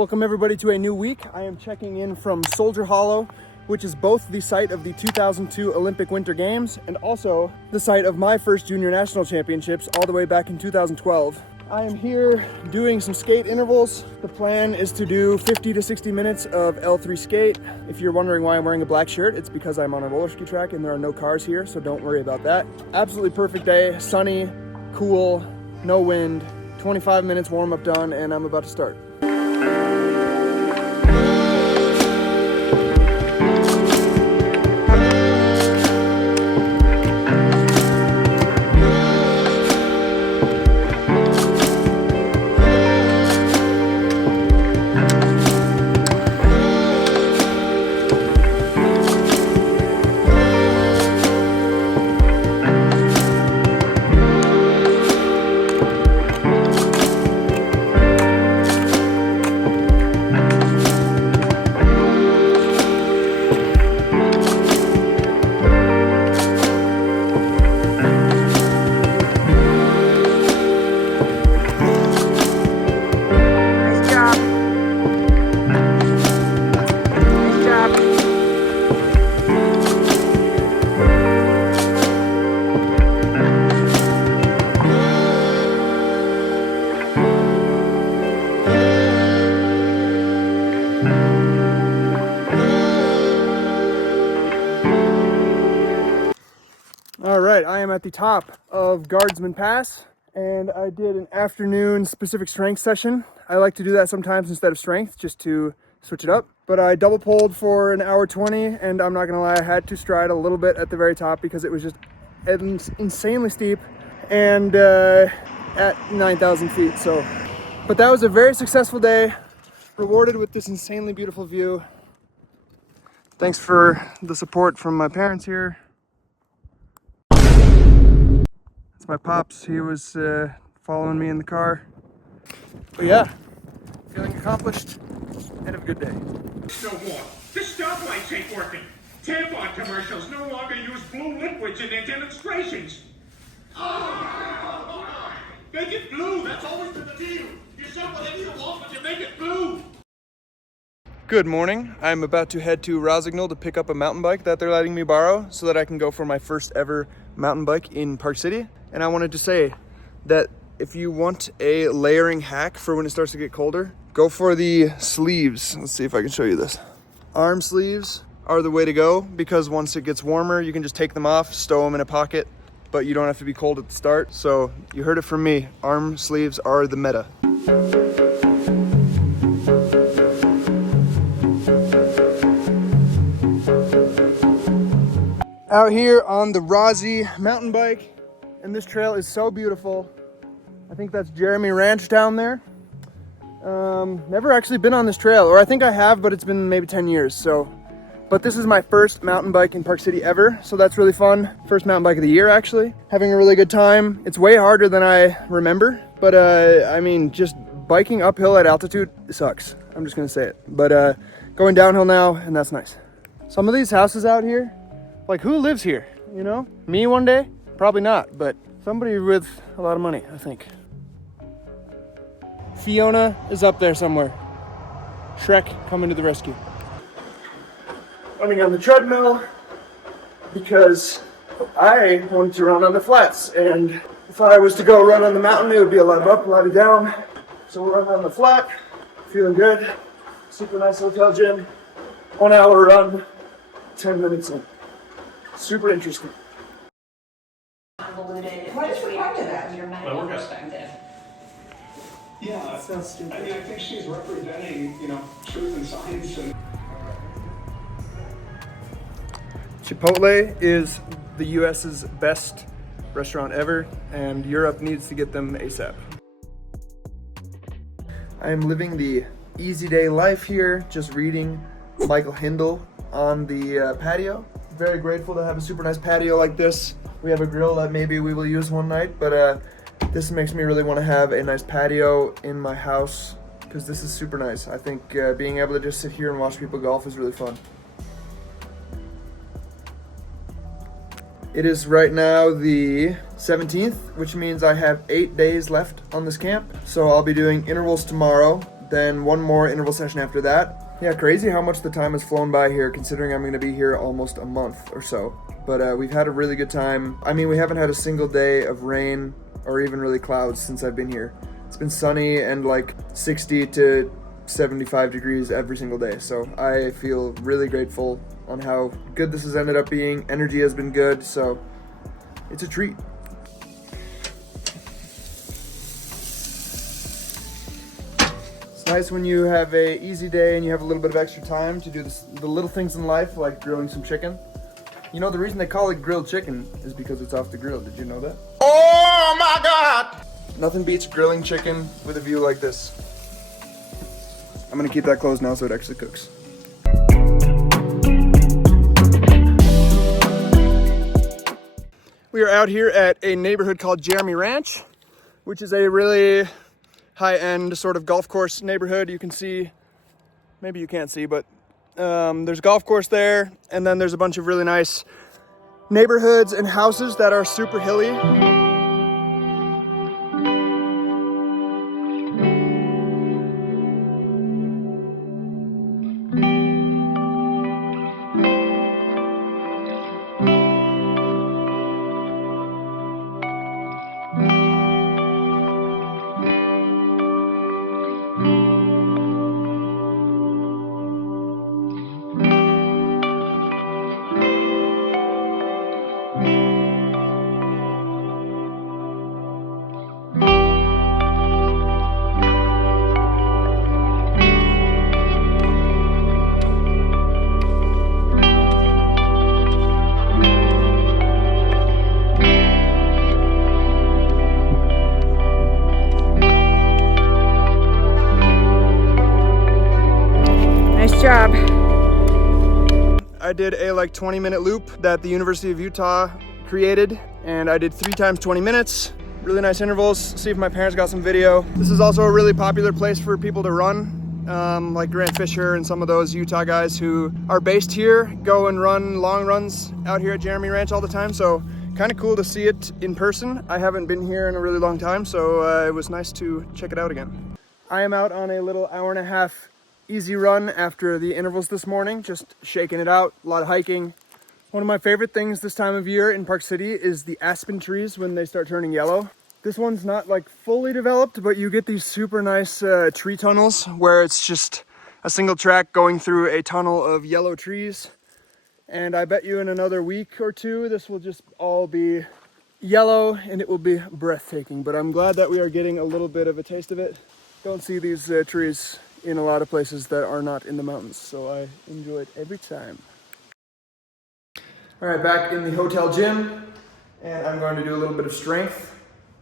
Welcome everybody to a new week. I am checking in from Soldier Hollow, which is both the site of the 2002 Olympic Winter Games and also the site of my first junior national championships all the way back in 2012. I am here doing some skate intervals. The plan is to do 50 to 60 minutes of L3 skate. If you're wondering why I'm wearing a black shirt, it's because I'm on a roller ski track and there are no cars here, so don't worry about that. Absolutely perfect day, sunny, cool, no wind, 25 minutes warm up done, and I'm about to start. All right, I am at the top of Guardsman Pass, and I did an afternoon specific strength session. I like to do that sometimes instead of strength, just to switch it up. But I double poled for an hour 20, and I'm not gonna lie, I had to stride a little bit at the very top because it was just insanely steep and at 9,000 feet. But that was a very successful day, rewarded with this insanely beautiful view. Thanks for the support from my parents here. It's my pops. He was following me in the car. But yeah, feeling accomplished and have a good day. So what? The stoplights ain't working. Tampon commercials no longer use blue liquids in their demonstrations. Oh, make it blue. That's always been the deal. You sell whatever you want, but you make it blue. Good morning. I'm about to head to Rollerskis to pick up a mountain bike that they're letting me borrow so that I can go for my first ever mountain bike in Park City. And I wanted to say that if you want a layering hack for when it starts to get colder, go for the sleeves. Let's see if I can show you this. Arm sleeves are the way to go because once it gets warmer, you can just take them off, stow them in a pocket, but you don't have to be cold at the start. So you heard it from me, arm sleeves are the meta. Out here on the Rollerskis mountain bike, and this trail is so beautiful. I think that's Jeremy Ranch down there. Never actually been on this trail, or I think I have, but it's been maybe 10 years. But this is my first mountain bike in Park City ever, so that's really fun. First mountain bike of the year, actually. Having a really good time. It's way harder than I remember, but I mean, just biking uphill at altitude sucks. I'm just gonna say it. But going downhill now, and that's nice. Some of these houses out here, like who lives here, you know? Me one day? Probably not, but somebody with a lot of money, I think. Fiona is up there somewhere. Shrek coming to the rescue. Running on the treadmill because I wanted to run on the flats, and if I was to go run on the mountain, it would be a lot of up, a lot of down. So we're running on the flat, feeling good. Super nice hotel gym. 1 hour run, 10 minutes in. Super interesting. What is the point of that? Your medical perspective. Yeah, that sounds stupid. I mean, I think she's representing, truth and science. And Chipotle is the US's best restaurant ever, and Europe needs to get them ASAP. I am living the easy day life here, just reading Michael Hindle on the patio. Very grateful to have a super nice patio like this. We have a grill that maybe we will use one night, but this makes me really want to have a nice patio in my house because this is super nice. I think being able to just sit here and watch people golf is really fun. It is right now the 17th, which means I have 8 days left on this camp. So I'll be doing intervals tomorrow, then one more interval session after that. Yeah, crazy how much the time has flown by here, considering I'm going to be here almost a month or so. But we've had a really good time. I mean, we haven't had a single day of rain or even really clouds since I've been here. It's been sunny and like 60 to 75 degrees every single day. So I feel really grateful on how good this has ended up being. Energy has been good, so it's a treat. It's nice when you have a easy day and you have a little bit of extra time to do the little things in life, like grilling some chicken. You know, the reason they call it grilled chicken is because it's off the grill. Did you know that? Oh my God! Nothing beats grilling chicken with a view like this. I'm gonna keep that closed now so it actually cooks. We are out here at a neighborhood called Jeremy Ranch, which is a really high-end sort of golf course neighborhood. You can see, maybe you can't see, but there's a golf course there, and then there's a bunch of really nice neighborhoods and houses that are super hilly. Nice job. I did a like 20-minute loop that the University of Utah created, and I did 3 times 20 minutes. Really nice intervals. See if my parents got some video. This is also a really popular place for people to run, like Grant Fisher and some of those Utah guys who are based here go and run long runs out here at Jeremy Ranch all the time. So kind of cool to see it in person. I haven't been here in a really long time, so it was nice to check it out again. I am out on a little hour-and-a-half easy run after the intervals this morning, just shaking it out, a lot of hiking. One of my favorite things this time of year in Park City is the aspen trees when they start turning yellow. This one's not like fully developed, but you get these super nice tree tunnels where it's just a single track going through a tunnel of yellow trees. And I bet you in another week or two, this will just all be yellow and it will be breathtaking. But I'm glad that we are getting a little bit of a taste of it. Don't see these trees in a lot of places that are not in the mountains, so I enjoy it every time. All right, back in the hotel gym, and I'm going to do a little bit of strength.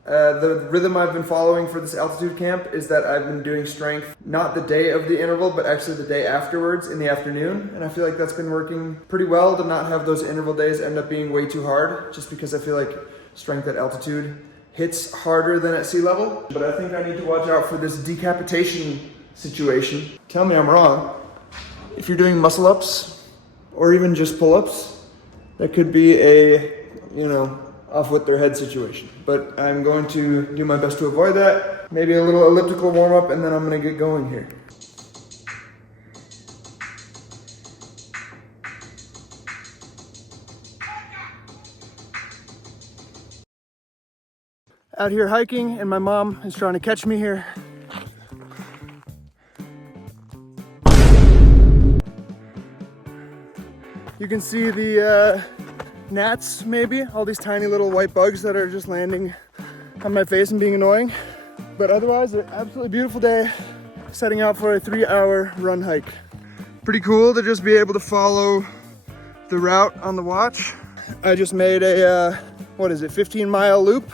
The rhythm I've been following for this altitude camp is that I've been doing strength not the day of the interval, but actually the day afterwards in the afternoon, and I feel like that's been working pretty well to not have those interval days end up being way too hard, just because I feel like strength at altitude hits harder than at sea level. But I think I need to watch out for this decapitation situation. Tell me I'm wrong. If you're doing muscle ups or even just pull-ups, that could be a, off with their head situation. But I'm going to do my best to avoid that. Maybe a little elliptical warm-up and then I'm gonna get going here. Out here hiking and my mom is trying to catch me here. You can see the gnats, maybe, all these tiny little white bugs that are just landing on my face and being annoying. But otherwise, an absolutely beautiful day, setting out for a 3-hour run hike. Pretty cool to just be able to follow the route on the watch. I just made a, 15-mile loop,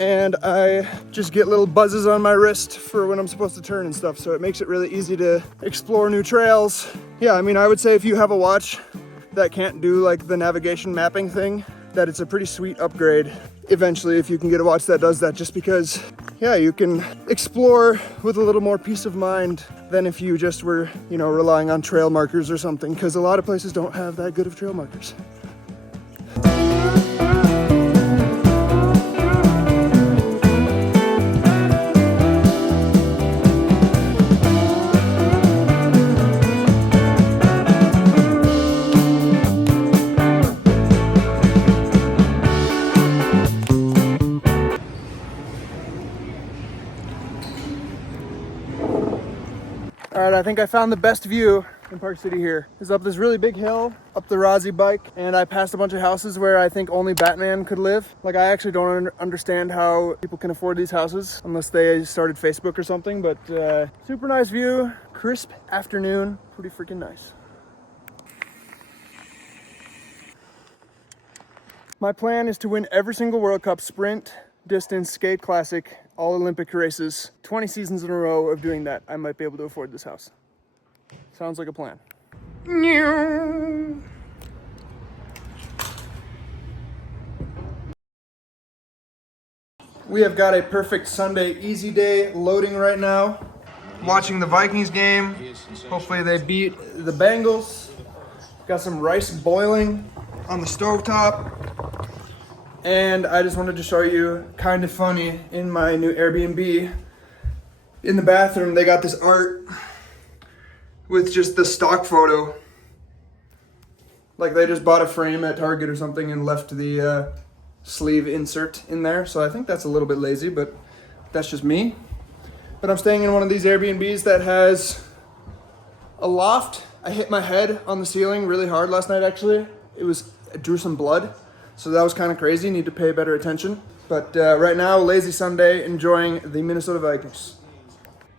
and I just get little buzzes on my wrist for when I'm supposed to turn and stuff, so it makes it really easy to explore new trails. Yeah, I mean, I would say if you have a watch that can't do like the navigation mapping thing, that it's a pretty sweet upgrade eventually if you can get a watch that does that, just because, yeah, you can explore with a little more peace of mind than if you just were, relying on trail markers or something, because a lot of places don't have that good of trail markers. All right, I think I found the best view in Park City here. It's up this really big hill, up the Rollerski bike, and I passed a bunch of houses where I think only Batman could live. Like, I actually don't understand how people can afford these houses unless they started Facebook or something, but super nice view, crisp afternoon, pretty freaking nice. My plan is to win every single World Cup sprint, distance, skate, classic, all Olympic races. 20 seasons in a row of doing that. I might be able to afford this house. Sounds like a plan. We have got a perfect Sunday easy day loading right now. Watching the Vikings game. Hopefully they beat the Bengals. Got some rice boiling on the stovetop. And I just wanted to show you, kind of funny, in my new Airbnb, in the bathroom, they got this art with just the stock photo. Like they just bought a frame at Target or something and left the sleeve insert in there. So I think that's a little bit lazy, but that's just me. But I'm staying in one of these Airbnbs that has a loft. I hit my head on the ceiling really hard last night, actually. It drew some blood. So that was kind of crazy, need to pay better attention. But right now, lazy Sunday, enjoying the Minnesota Vikings.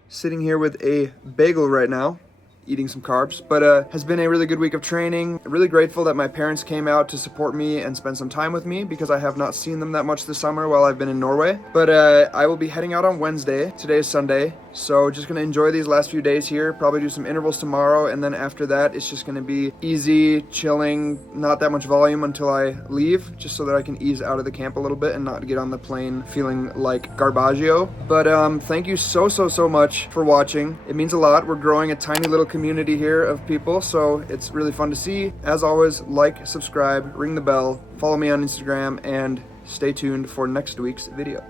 Sitting here with a bagel right now, eating some carbs, but has been a really good week of training. Really grateful that my parents came out to support me and spend some time with me because I have not seen them that much this summer while I've been in Norway. But I will be heading out on Wednesday. Today is Sunday, so just gonna enjoy these last few days here, probably do some intervals tomorrow, and then after that, it's just gonna be easy, chilling, not that much volume until I leave, just so that I can ease out of the camp a little bit and not get on the plane feeling like Garbaggio. But thank you so much for watching. It means a lot. We're growing a tiny little community here of people, so it's really fun to see. As always, like, subscribe, ring the bell, follow me on Instagram, and stay tuned for next week's video.